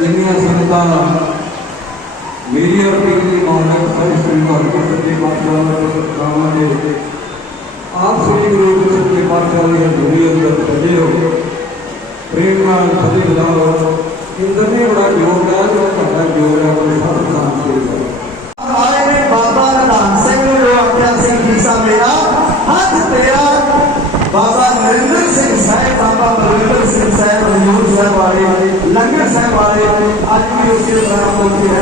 जितनी अस्मिता मेरी और मेरी मोहम्मद हर श्री सच्चे पातशाह के तो आप सभी लोग सच्चे पातशाह या दुनिया अंदर सजे हो। प्रेम नाल सजे बुलाओ इंदर ने बड़ा योगदान और बड़ा योगदान अपने साथ काम किया। बाबा नरेंद्र सिंह साहब, बाबा नरेंद्र सिंह साहब, हजूर साहब वाले। Thank you.